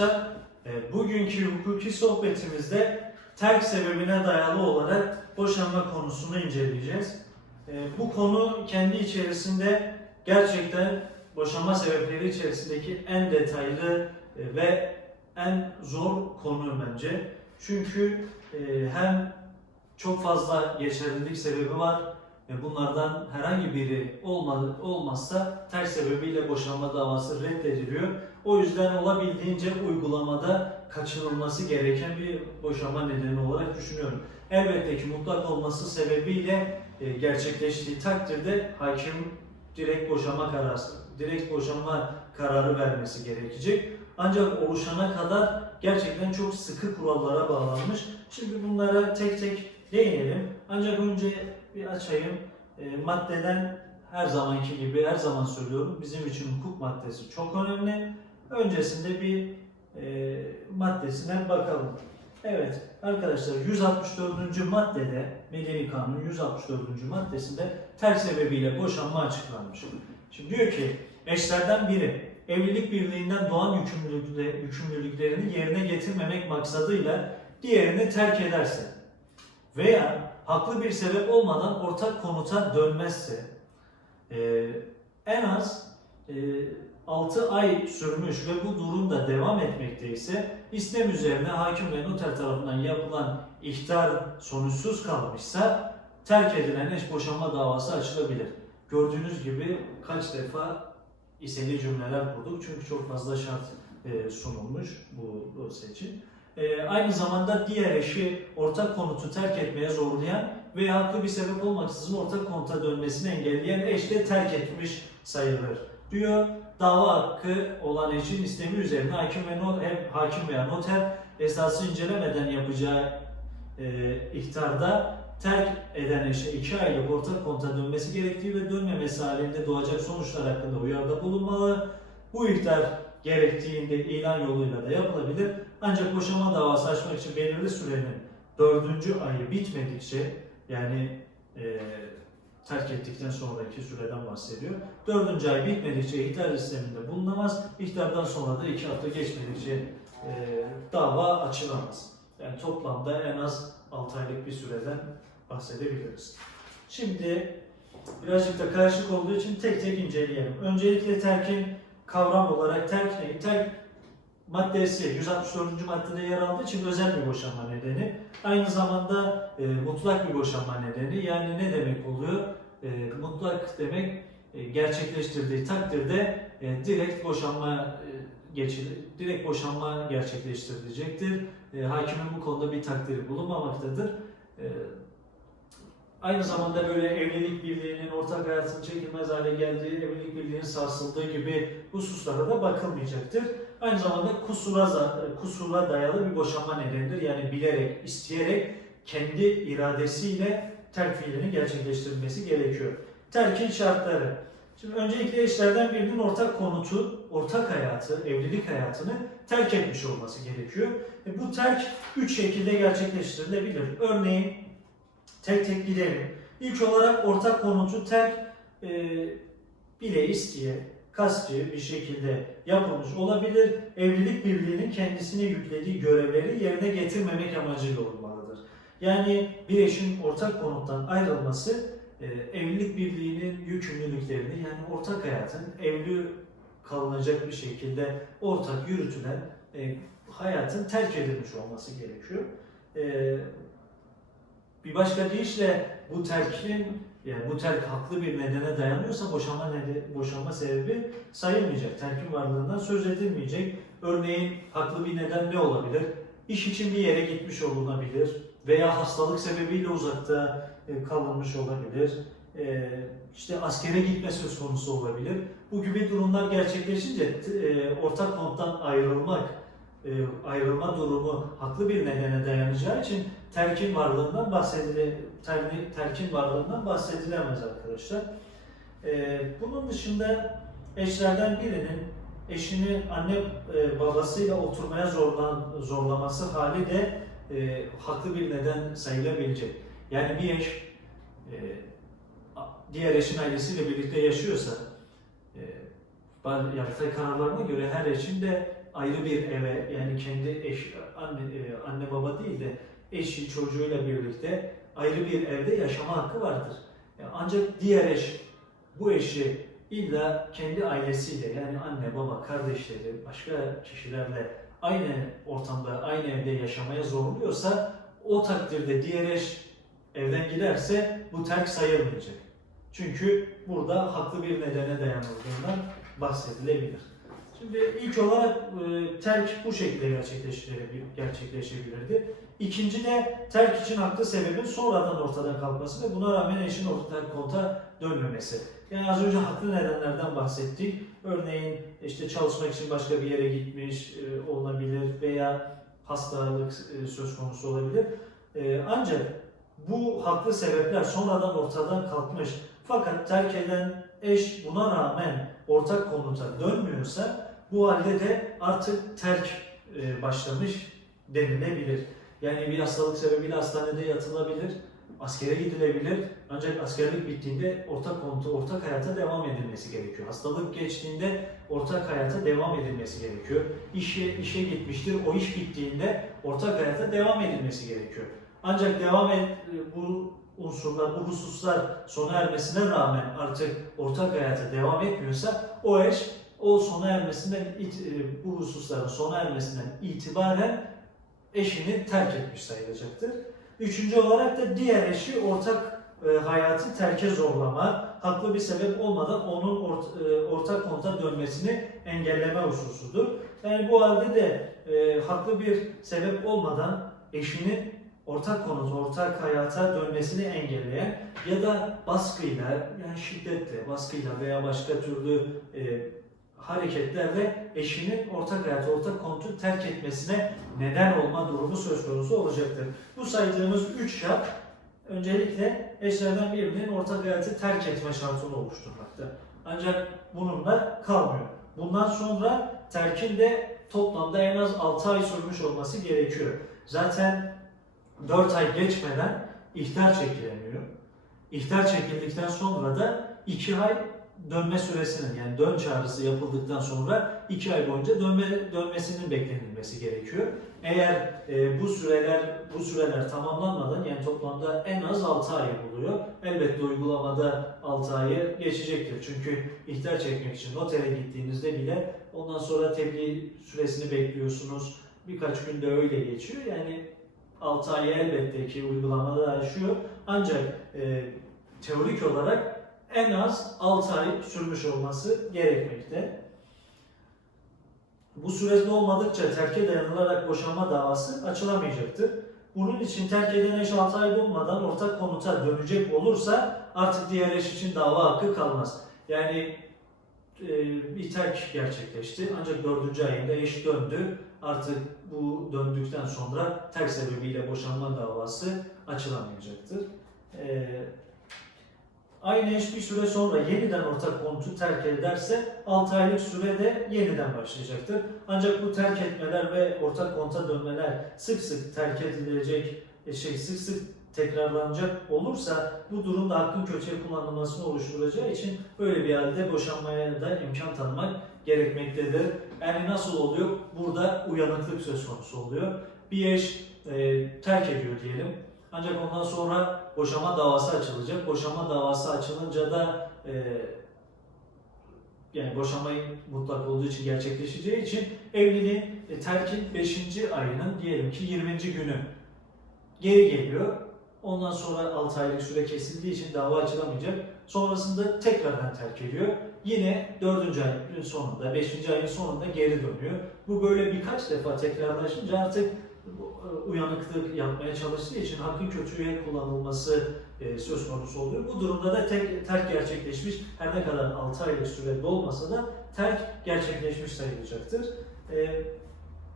arkadaşlar. E, Bugünkü hukuki sohbetimizde terk sebebine dayalı olarak boşanma konusunu inceleyeceğiz. E, Bu konu kendi içerisinde gerçekten boşanma sebepleri içerisindeki en detaylı e, ve en zor konu bence. Çünkü hem çok fazla geçerlilik sebebi var ve bunlardan herhangi biri olmadı, olmazsa terk sebebiyle boşanma davası reddediliyor. O yüzden olabildiğince uygulamada kaçınılması gereken bir boşanma nedeni olarak düşünüyorum. Elbette ki mutlak olması sebebiyle e, gerçekleştiği takdirde hakim direkt boşanma kararı, direkt boşanma kararı vermesi gerekecek. Ancak oluşana kadar gerçekten çok sıkı kurallara bağlanmış. Şimdi bunlara tek tek değinelim. Ancak önce bir açayım. E, maddeden her zamanki gibi her zaman söylüyorum bizim için hukuk maddesi çok önemli. Öncesinde bir e, maddesine bakalım. Evet arkadaşlar 164. maddede Medeni Kanun 164. maddesinde terk sebebiyle boşanma açıklanmış. Şimdi diyor ki eşlerden biri evlilik birliğinden doğan yükümlülükle- yükümlülüklerini yerine getirmemek maksadıyla diğerini terk ederse veya haklı bir sebep olmadan ortak konuta dönmezse e, en az e, 6 ay sürmüş ve bu durum da devam etmekteyse istem üzerine hakim ve noter tarafından yapılan ihtar sonuçsuz kalmışsa terk edilen eş boşanma davası açılabilir. Gördüğünüz gibi kaç defa iseli cümleler kurduk çünkü çok fazla şart e, sunulmuş bu dosya. E, aynı zamanda diğer eşi ortak konutu terk etmeye zorlayan veya haklı bir sebep olmaksızın ortak konuta dönmesini engelleyen eş de terk etmiş sayılır. Diyor dava hakkı olan eşin istemi üzerine hakim ve not, hem hakim veya noter esası incelemeden yapacağı e, ihtarda terk eden eşe iki aylık ortak konuta dönmesi gerektiği ve dönmemesi halinde doğacak sonuçlar hakkında uyarıda bulunmalı. Bu ihtar gerektiğinde ilan yoluyla da yapılabilir. Ancak boşanma davası açmak için belirli sürenin dördüncü ayı bitmedikçe yani e, terk ettikten sonraki süreden bahsediyor. Dördüncü ay bitmedikçe ihtar isteminde bulunamaz. İhtardan sonra da iki hafta geçmedikçe e, dava açılamaz. Yani toplamda en az 6 aylık bir süreden bahsedebiliriz. Şimdi birazcık da karışık olduğu için tek tek inceleyelim. Öncelikle terkin kavram olarak terk ne? Terk maddesi 164. maddede yer aldığı için özel bir boşanma nedeni. Aynı zamanda e, mutlak bir boşanma nedeni. Yani ne demek oluyor? E, mutlak demek e, gerçekleştirdiği takdirde e, direkt boşanma e, geçilir, direkt boşanma gerçekleştirilecektir. E, hakimin bu konuda bir takdiri bulunmamaktadır. E, aynı zamanda böyle evlilik birliğinin ortak hayatın çekilmez hale geldiği, evlilik birliğinin sarsıldığı gibi hususlara da bakılmayacaktır. Aynı zamanda kusura, kusura dayalı bir boşanma nedenidir. Yani bilerek, isteyerek, kendi iradesiyle terk fiilinin gerçekleştirilmesi gerekiyor. Terkin şartları. Şimdi öncelikle eşlerden birinin ortak konutu, ortak hayatı, evlilik hayatını terk etmiş olması gerekiyor. E bu terk üç şekilde gerçekleştirilebilir. Örneğin tek tek gidelim. İlk olarak ortak konutu terk e, bile isteye, kasti bir şekilde yapılmış olabilir. Evlilik birliğinin kendisine yüklediği görevleri yerine getirmemek amacıyla olmalıdır. Yani bir eşin ortak konuttan ayrılması e, evlilik birliğinin yükümlülüklerini yani ortak hayatın evli kalınacak bir şekilde ortak yürütülen e, hayatın terk edilmiş olması gerekiyor. E, bir başka deyişle bu terkin yani bu terk haklı bir nedene dayanıyorsa boşanma nede, boşanma sebebi sayılmayacak. Terkin varlığından söz edilmeyecek. Örneğin haklı bir neden ne olabilir? İş için bir yere gitmiş olunabilir veya hastalık sebebiyle uzakta e, kalınmış olabilir. E, işte askere gitme söz konusu olabilir. Bu gibi durumlar gerçekleşince e, ortak konttan ayrılmak, ayrılma durumu haklı bir nedene dayanacağı için terkin varlığından bahsedile ter- terkin varlığından bahsedilemez arkadaşlar. E, bunun dışında eşlerden birinin eşini anne e, babasıyla oturmaya zorlan, zorlaması hali de e, haklı bir neden sayılabilecek. Yani bir eş e, diğer eşin ailesiyle birlikte yaşıyorsa e, yargıtay kararlarına göre her eşin de ayrı bir eve yani kendi eş anne e, anne baba değil de eşi çocuğuyla birlikte ayrı bir evde yaşama hakkı vardır. Ya ancak diğer eş bu eşi illa kendi ailesiyle yani anne baba kardeşleri başka kişilerle aynı ortamda aynı evde yaşamaya zorluyorsa o takdirde diğer eş evden giderse bu terk sayılmayacak. Çünkü burada haklı bir nedene dayanıldığından bahsedilebilir. Şimdi ilk olarak e, terk bu şekilde gerçekleşebilirdi. İkinci de terk için haklı sebebin sonradan ortadan kalkması ve buna rağmen eşin ortak konta dönmemesi. Yani az önce haklı nedenlerden bahsettik. Örneğin işte çalışmak için başka bir yere gitmiş e, olabilir veya hastalık e, söz konusu olabilir. E, ancak bu haklı sebepler sonradan ortadan kalkmış fakat terk eden eş buna rağmen ortak konuta dönmüyorsa bu halde de artık terk e, başlamış denilebilir. Yani bir hastalık sebebiyle hastanede yatılabilir, askere gidilebilir. Ancak askerlik bittiğinde ortak konuta, ortak hayata devam edilmesi gerekiyor. Hastalık geçtiğinde ortak hayata devam edilmesi gerekiyor. İşe, işe gitmiştir, o iş bittiğinde ortak hayata devam edilmesi gerekiyor. Ancak devam et, bu unsurlar, bu hususlar sona ermesine rağmen artık ortak hayata devam etmiyorsa o eş o sona ermesinden e, bu hususların sona ermesinden itibaren eşini terk etmiş sayılacaktır. Üçüncü olarak da diğer eşi ortak e, hayatı terke zorlama, haklı bir sebep olmadan onun ort- e, ortak konuta dönmesini engelleme hususudur. Yani bu halde de e, haklı bir sebep olmadan eşinin ortak konut, ortak hayata dönmesini engelleyen ya da baskıyla, yani şiddetle, baskıyla veya başka türlü e, hareketlerle eşinin ortak hayatı, ortak konutu terk etmesine neden olma durumu söz konusu olacaktır. Bu saydığımız üç şart öncelikle eşlerden birinin ortak hayatı terk etme şartını oluşturmakta. Ancak bununla kalmıyor. Bundan sonra terkin de toplamda en az 6 ay sürmüş olması gerekiyor. Zaten 4 ay geçmeden ihtar çekilemiyor. İhtar çekildikten sonra da 2 ay dönme süresinin yani dön çağrısı yapıldıktan sonra 2 ay boyunca dönme, dönmesinin beklenilmesi gerekiyor. Eğer e, bu süreler bu süreler tamamlanmadan yani toplamda en az 6 ay buluyor. Elbette uygulamada 6 ayı geçecektir. Çünkü ihtar çekmek için notere gittiğinizde bile ondan sonra tebliğ süresini bekliyorsunuz. Birkaç günde öyle geçiyor. Yani 6 ayı elbette ki uygulamada aşıyor. Ancak e, teorik olarak en az 6 ay sürmüş olması gerekmekte. Bu sürede olmadıkça terke dayanılarak boşanma davası açılamayacaktır. Bunun için terk eden eş 6 ay olmadan ortak konuta dönecek olursa artık diğer eş için dava hakkı kalmaz. Yani e, bir terk gerçekleşti ancak 4. ayında eş döndü. Artık bu döndükten sonra terk sebebiyle boşanma davası açılamayacaktır. E, Aynı eş bir süre sonra yeniden ortak konutu terk ederse 6 aylık sürede yeniden başlayacaktır. Ancak bu terk etmeler ve ortak konuta dönmeler sık sık terk edilecek, e, şey sık sık tekrarlanacak olursa bu durumda hakkın kötüye kullanılmasını oluşturacağı için böyle bir halde boşanmaya da imkan tanımak gerekmektedir. Yani nasıl oluyor? Burada uyanıklık söz konusu oluyor. Bir eş e, terk ediyor diyelim. Ancak ondan sonra boşama davası açılacak. Boşama davası açılınca da e, yani boşamayı mutlak olduğu için gerçekleşeceği için evliliğin e, terkin 5. ayının diyelim ki 20. günü geri geliyor. Ondan sonra 6 aylık süre kesildiği için dava açılamayacak. Sonrasında tekrardan terk ediyor. Yine 4. ayın sonunda, 5. ayın sonunda geri dönüyor. Bu böyle birkaç defa tekrarlaşınca artık e, uyanıklık yapmaya çalıştığı için hakkın kötüye kullanılması e, söz konusu oluyor. Bu durumda da tek, terk gerçekleşmiş, her ne kadar 6 aylık sürede olmasa da terk gerçekleşmiş sayılacaktır. E,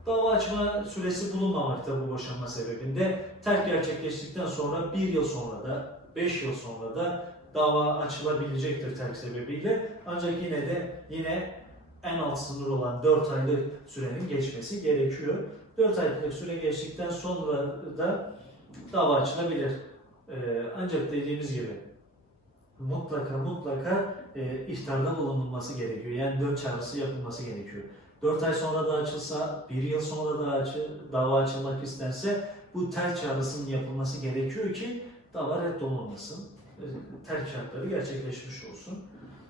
dava açma süresi bulunmamakta bu boşanma sebebinde. Terk gerçekleştikten sonra 1 yıl sonra da, 5 yıl sonra da dava açılabilecektir terk sebebiyle. Ancak yine de yine en alt sınır olan 4 aylık sürenin geçmesi gerekiyor. 4 aylık süre geçtikten sonra da dava açılabilir. Ee, ancak dediğimiz gibi mutlaka mutlaka e, ihtarda bulunulması gerekiyor. Yani dört çağrısı yapılması gerekiyor. 4 ay sonra da açılsa, 1 yıl sonra da açı, dava açılmak istense bu terk çağrısının yapılması gerekiyor ki dava reddolunmasın. E, Terk şartları gerçekleşmiş olsun.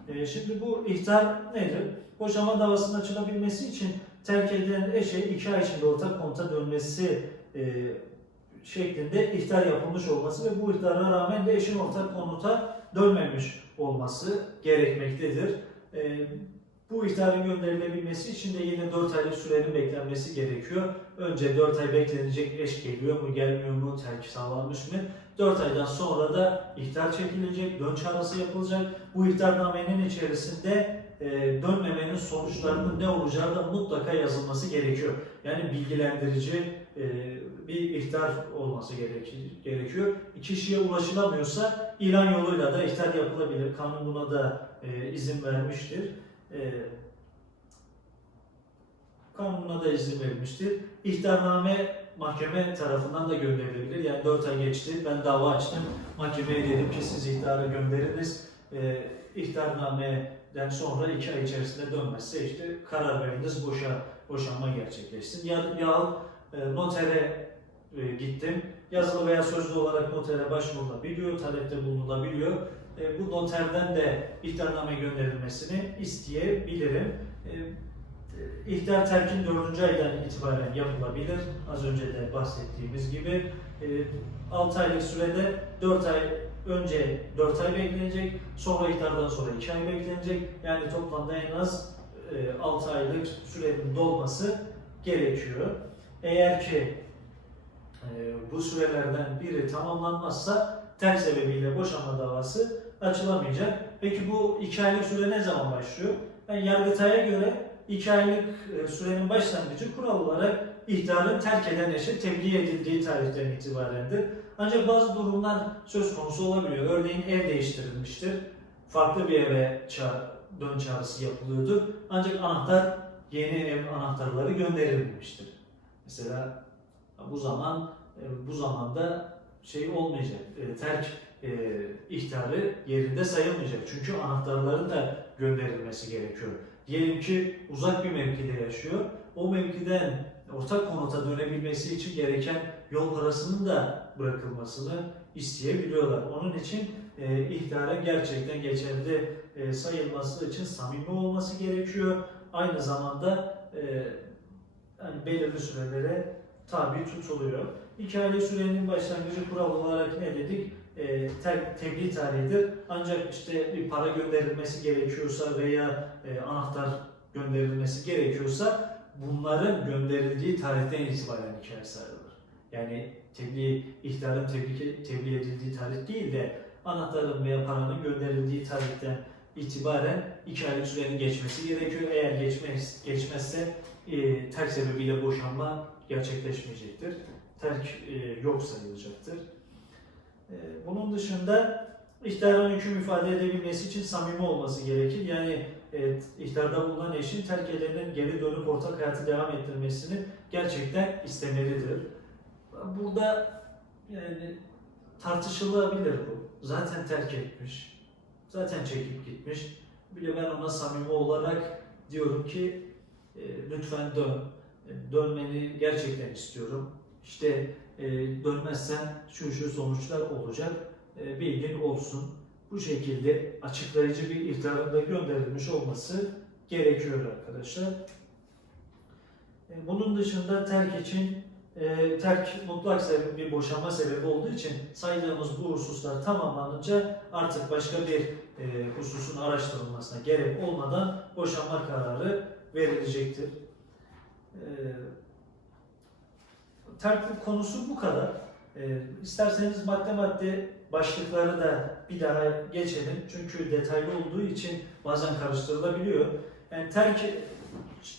E, Şimdi bu ihtar nedir? Boşanma davasının açılabilmesi için terk edilen eşe 2 ay içinde ortak konuta dönmesi e, şeklinde ihtar yapılmış olması ve bu ihtara rağmen de eşin ortak konuta dönmemiş olması gerekmektedir. Bu ihtarın gönderilebilmesi için de yine 4 aylık sürenin beklenmesi gerekiyor. Önce 4 ay beklenecek eş geliyor mu gelmiyor mu terk sağlanmış mı? 4 aydan sonra da ihtar çekilecek, dön çağrısı yapılacak. Bu ihtarnamenin içerisinde e, dönmemenin sonuçlarının ne olacağı da mutlaka yazılması gerekiyor. Yani bilgilendirici e, bir ihtar olması gereki- gerekiyor. Kişiye ulaşılamıyorsa ilan yoluyla da ihtar yapılabilir. Kanun buna da e, izin vermiştir. E, kanun buna da izin vermiştir. İhtarname mahkeme tarafından da gönderilebilir. Yani 4 ay geçti, ben dava açtım. Mahkemeye dedim ki siz ihtarı gönderiniz. E, ihtarnameden sonra 2 ay içerisinde dönmezse işte karar veriniz, boşa, boşanma gerçekleşsin. Ya, ya e, notere e, gittim. Yazılı veya sözlü olarak notere başvurulabiliyor, talepte bulunulabiliyor. E, bu noterden de ihtarname gönderilmesini isteyebilirim. E, e, İhtar terkin 4. aydan itibaren yapılabilir. Az önce de bahsettiğimiz gibi. 6 aylık sürede 4 ay önce 4 ay beklenecek, sonra ihtardan sonra 2 ay beklenecek. Yani toplamda en az 6 aylık sürenin dolması gerekiyor. Eğer ki e, bu sürelerden biri tamamlanmazsa terk sebebiyle boşanma davası açılamayacak. Peki bu 2 aylık süre ne zaman başlıyor? Yani Yargıtay'a göre 2 aylık e, sürenin başlangıcı kural olarak ihtarın terk eden eşe tebliğ edildiği tarihten itibarendir. Ancak bazı durumlar söz konusu olabiliyor. Örneğin ev değiştirilmiştir. Farklı bir eve ça dön çağrısı yapılıyordur. Ancak anahtar yeni ev anahtarları gönderilmemiştir. Mesela bu zaman e, bu zamanda şey olmayacak. e, Terk e, ihtarı yerinde sayılmayacak. Çünkü anahtarların da gönderilmesi gerekiyor. Diyelim ki uzak bir mevkide yaşıyor. O mevkiden ortak konuta dönebilmesi için gereken yol parasının da bırakılmasını isteyebiliyorlar. Onun için e, ihtarın gerçekten geçerli e, sayılması için samimi olması gerekiyor. Aynı zamanda e, yani belirli sürelere tabi tutuluyor. Aylık sürenin başlangıcı kural olarak ne dedik? E, te- tebliğ tarihidir. Ancak işte bir para gönderilmesi gerekiyorsa veya e, anahtar gönderilmesi gerekiyorsa bunların gönderildiği tarihten itibaren iki ay sayılır. Yani tebliğ, ihtarın tebliğ, tebliğ edildiği tarih değil de anahtarın veya paranın gönderildiği tarihten itibaren iki aylık sürenin geçmesi gerekiyor. Eğer geçmez, geçmezse e, terk sebebiyle boşanma gerçekleşmeyecektir. Terk e, yok sayılacaktır. E, bunun dışında ihtarın hüküm ifade edebilmesi için samimi olması gerekir. Yani e, ihtarda bulunan eşin terk edenin geri dönüp ortak hayatı devam ettirmesini gerçekten istemelidir. Burada yani tartışılabilir bu. Zaten terk etmiş. Zaten çekip gitmiş. Bile ben ona samimi olarak diyorum ki e, lütfen dön. E, Dönmeni gerçekten istiyorum. İşte dönmezsen şu şu sonuçlar olacak. E, bilgin olsun. Bu şekilde açıklayıcı bir ihtarın da gönderilmiş olması gerekiyor arkadaşlar. E, bunun dışında terk için e, terk mutlak sebep bir boşanma sebebi olduğu için saydığımız bu hususlar tamamlanınca artık başka bir e, hususun araştırılmasına gerek olmadan boşanma kararı verilecektir. E, terk konusu bu kadar. E, isterseniz madde madde başlıkları da bir daha geçelim. Çünkü detaylı olduğu için bazen karıştırılabiliyor. Yani terk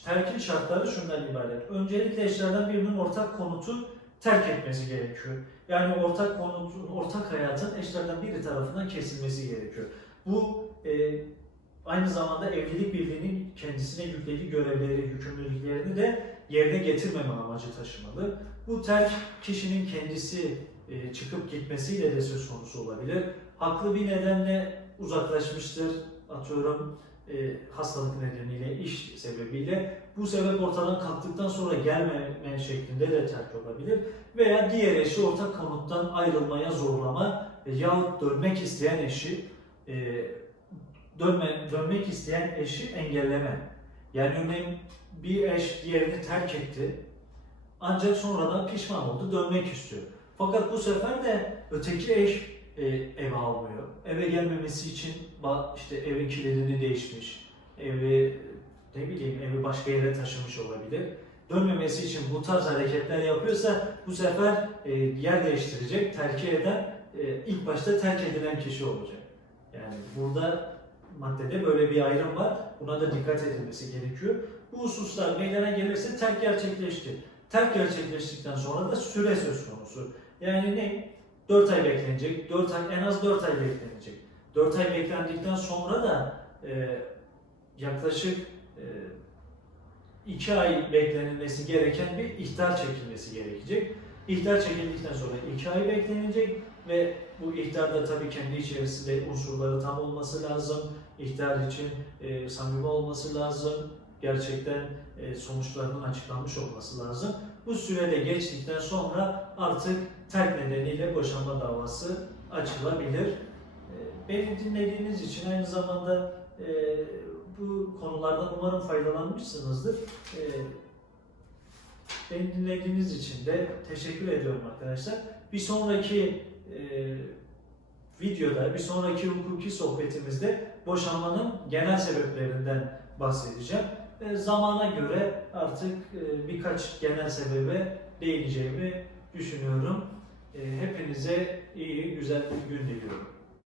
terkin şartları şundan ibaret. Öncelikle eşlerden birinin ortak konutu terk etmesi gerekiyor. Yani ortak konutun, ortak hayatın eşlerden biri tarafından kesilmesi gerekiyor. Bu e, aynı zamanda evlilik birliğinin kendisine yüklediği görevleri, yükümlülüklerini de yerine getirmeme amacı taşımalı. Bu terk kişinin kendisi e, çıkıp gitmesiyle de söz konusu olabilir. Haklı bir nedenle uzaklaşmıştır, atıyorum e, hastalık nedeniyle, iş sebebiyle bu sebep ortadan kalktıktan sonra gelmeme şeklinde de terk olabilir. Veya diğer eşi ortak konuttan ayrılmaya zorlama e, yahut dönmek isteyen eşi e, dönme, dönmek isteyen eşi engelleme. Yani örneğin bir eş diğerini terk etti ancak sonradan pişman oldu, dönmek istiyor. Fakat bu sefer de öteki eş e, eve almıyor. Eve gelmemesi için işte evin kilidini değişmiş, evi ne bileyim evi başka yere taşımış olabilir. Dönmemesi için bu tarz hareketler yapıyorsa bu sefer e, yer değiştirecek, terk eden e, ilk başta terk edilen kişi olacak. Yani burada maddede böyle bir ayrım var. Buna da dikkat edilmesi gerekiyor. Bu hususlar meydana gelirse terk gerçekleşti. Terk gerçekleştikten sonra da süre söz konusu. Yani ne? 4 ay beklenecek, 4 ay, en az 4 ay beklenecek. 4 ay beklendikten sonra da e, yaklaşık 2 ay beklenilmesi gereken bir ihtar çekilmesi gerekecek. İhtar çekildikten sonra 2 ay beklenecek ve bu ihtarda tabii kendi içerisinde unsurları tam olması lazım. İhtar için e, samimi olması lazım. Gerçekten e, sonuçlarının açıklanmış olması lazım. Bu sürede geçtikten sonra artık terk nedeniyle boşanma davası açılabilir. E, Beni dinlediğiniz için aynı zamanda e, bu konulardan umarım faydalanmışsınızdır. Beni dinlediğiniz için de teşekkür ediyorum arkadaşlar. Bir sonraki videoda, bir sonraki hukuki sohbetimizde boşanmanın genel sebeplerinden bahsedeceğim. E, zamana göre artık e, birkaç genel sebebe değineceğimi düşünüyorum. E, hepinize iyi, güzel bir gün diliyorum.